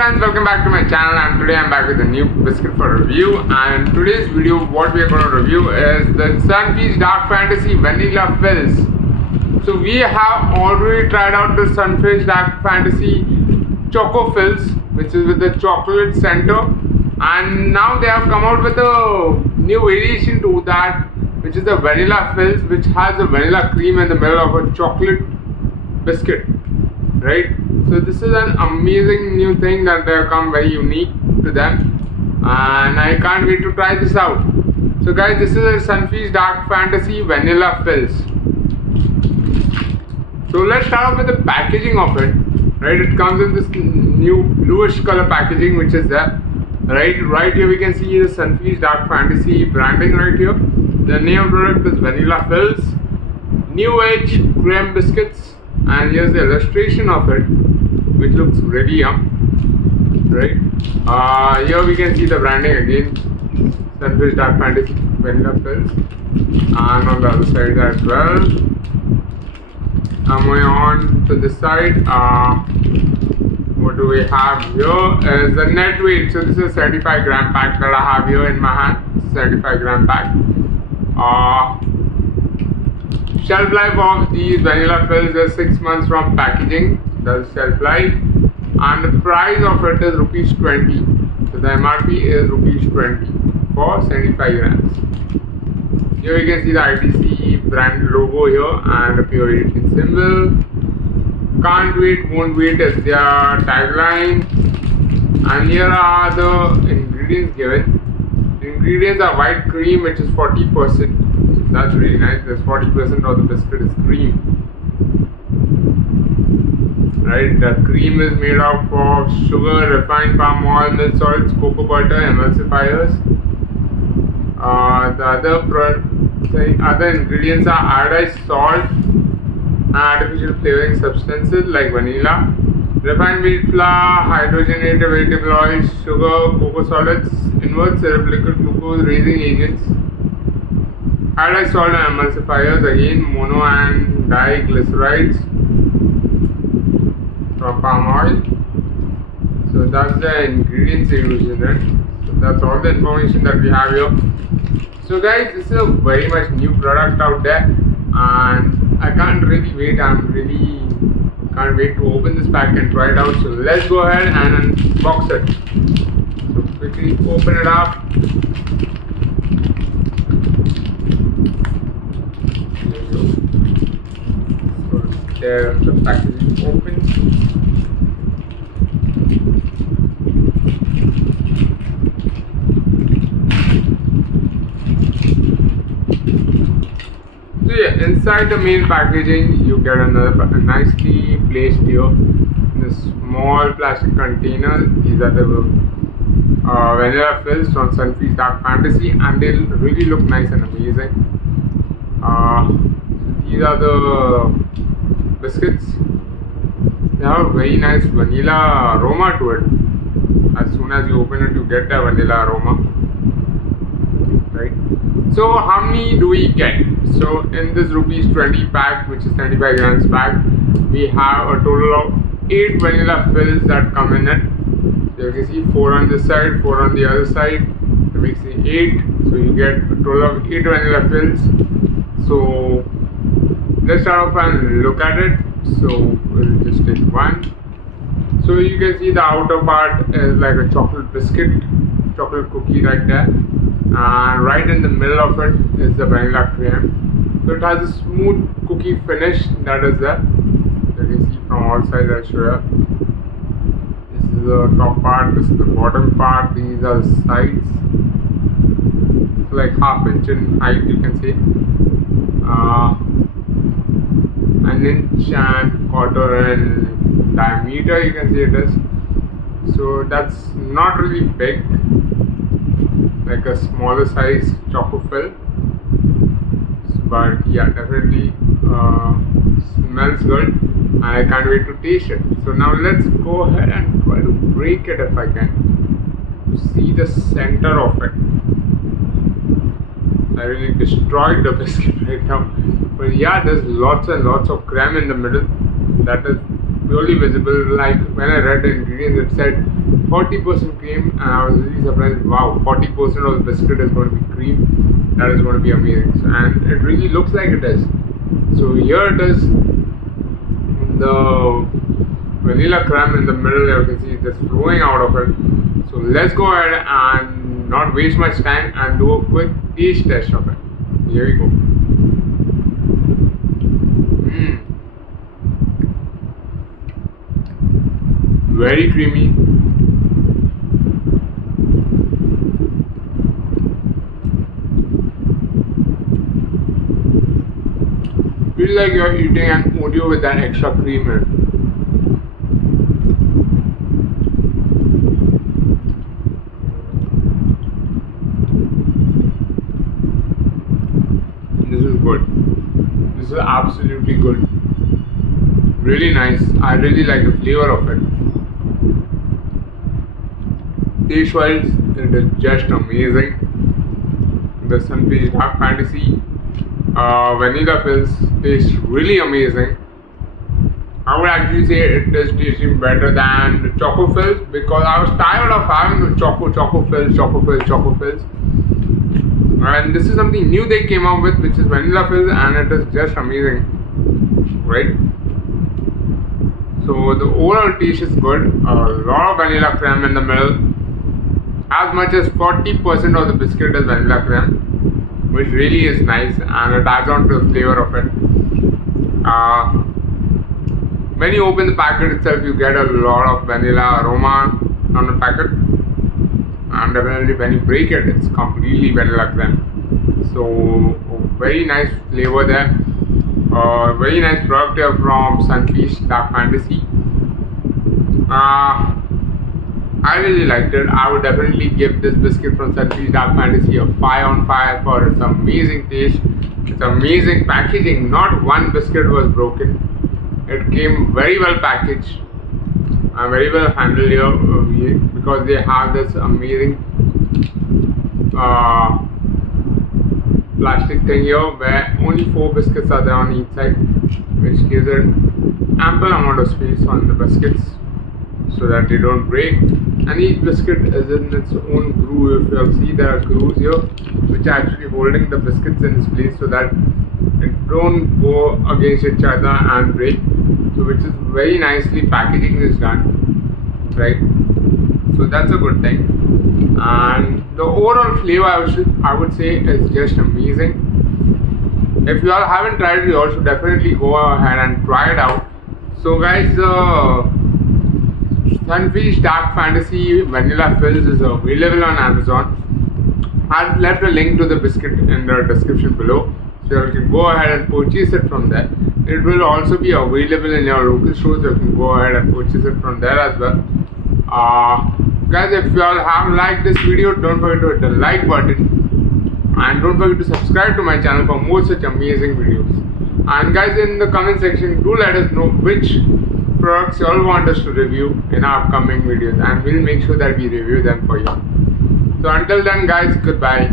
friends, welcome back to my channel, and today I'm back with a new biscuit for review. And in today's video what we are going to review is the Sunfeast Dark Fantasy Vanilla Fills. So we have already tried out the Sunfeast Dark Fantasy Choco Fills, which is with the chocolate center, and now they have come out with a new variation to that, which is the Vanilla Fills, which has a vanilla cream in the middle of a chocolate biscuit, right? So this is an amazing new thing that they have come very unique to them, and I can't wait to try this out. So guys, this is a Sunfeast Dark Fantasy Vanilla Fills. So let's start off with the packaging of it, right? It comes in this new bluish color packaging which is there, right here we can see the Sunfeast Dark Fantasy branding right here. The name of the product is Vanilla Fills, New Age Creme Biscuits, and here's the illustration of it, which looks really yum, right? Here we can see the branding again, Sunfeast Dark Fantasy Vanilla Fills, and on the other side as well. Moving on to this side, what do we have here is the net weight. So this is a 75 gram pack that I have here in my hand. It's a 75 gram pack. Shelf life of these vanilla fills is 6 months from packaging. That's shelf life, and the price of it is rupees 20. So the MRP is rupees 20 for 75 grams. Here you can see the ITC brand logo here and the purity symbol. Can't wait, won't wait is their tagline. And here are the ingredients given. The ingredients are white cream, which is 40%. That's really nice. There's 40% of the biscuit is cream. Right, the cream is made up of sugar, refined palm oil, milk solids, cocoa butter, emulsifiers. The other ingredients are iodized salt, artificial flavoring substances like vanilla, refined wheat flour, hydrogenated vegetable oil, sugar, cocoa solids, invert syrup, liquid glucose, raising agents, iodized salt and emulsifiers, again mono and diglycerides from palm oil. So that's the ingredients used in it. So that's all the information that we have here. So guys, this is a very much new product out there, and I can't really wait. Can't wait to open this pack and try it out. So let's go ahead and unbox it. So quickly open it up. There the packaging open. So yeah, inside the main packaging you get another nicely placed here in a small plastic container. These are the vanilla fills from Sunfeast Dark Fantasy, and they really look nice and amazing. These are the biscuits. They have a very nice vanilla aroma to it. As soon as you open it, you get a vanilla aroma, right? So how many do we get? So in this rupees 20 pack, which is 75 grams pack, we have a total of 8 vanilla fills that come in it. So you can see 4 on this side, 4 on the other side. That makes it 8. So you get a total of 8 vanilla fills. So let's start off and look at it. So we'll just take one. So you can see the outer part is like a chocolate biscuit, chocolate cookie right there, and right in the middle of it is the vanilla cream. So it has a smooth cookie finish that is there. You can see from all sides. I'll show you. This is the top part, this is the bottom part, these are the sides. It's like ½ inch in height, you can see. An inch and quarter in diameter, you can see it is. So that's not really big, like a smaller size choco fill, but yeah, definitely smells good, and I can't wait to taste it. So now let's go ahead and try to break it if I can, to see the center of it. I really destroyed the biscuit right now, but yeah, there's lots and lots of creme in the middle that is purely visible. Like when I read the ingredients, it said 40% cream, and I was really surprised. Wow, 40% of the biscuit is going to be cream. That is going to be amazing. So, and it really looks like it is. So here it is. The vanilla creme in the middle, you can see just flowing out of it. So let's go ahead and not waste much time and do a quick taste test of it. Here we go. Very creamy. Feel like you're eating an Oreo with that extra cream in it. This is good. This is absolutely good. Really nice. I really like the flavor of it. Taste wise, it is just amazing. The Sunfeast Dark Fantasy vanilla fills taste really amazing. I would actually say it is tasting better than the choco fills because I was tired of having the choco fills. And this is something new they came up with, which is vanilla fills, and it is just amazing, right? So the overall taste is good. A lot of vanilla creme in the middle. As much as 40% of the biscuit is vanilla creme, which really is nice, and it adds on to the flavor of it. When you open the packet itself, you get a lot of vanilla aroma on the packet, and definitely when you break it, it's completely vanilla creme. So very nice flavor there. Very nice product here from Sunfeast Dark Fantasy. I really liked it. I would definitely give this biscuit from Sunfeast Dark Fantasy a 5 on 5 for its amazing taste, its amazing packaging. Not one biscuit was broken. It came very well packaged and very well handled here because they have this amazing plastic thing here where only 4 biscuits are there on each side, which gives it ample amount of space on the biscuits so that they don't break. And each biscuit is in its own groove. If you'll see, there are grooves here which are actually holding the biscuits in its place so that it don't go against each other and break. So which is very nicely packaging is done, right? So that's a good thing. And the overall flavor I would say is just amazing. If you all haven't tried it, you all should definitely go ahead and try it out. So guys, Sunfeast Dark Fantasy Vanilla Fills is available on Amazon. I've left a link to the biscuit in the description below, so you can go ahead and purchase it from there. It will also be available in your local stores, so you can go ahead and purchase it from there as well. Guys, if you all have liked this video, don't forget to hit the like button and don't forget to subscribe to my channel for more such amazing videos. And guys, in the comment section, do let us know which products you all want us to review in our upcoming videos, and we'll make sure that we review them for you. So until then guys, goodbye.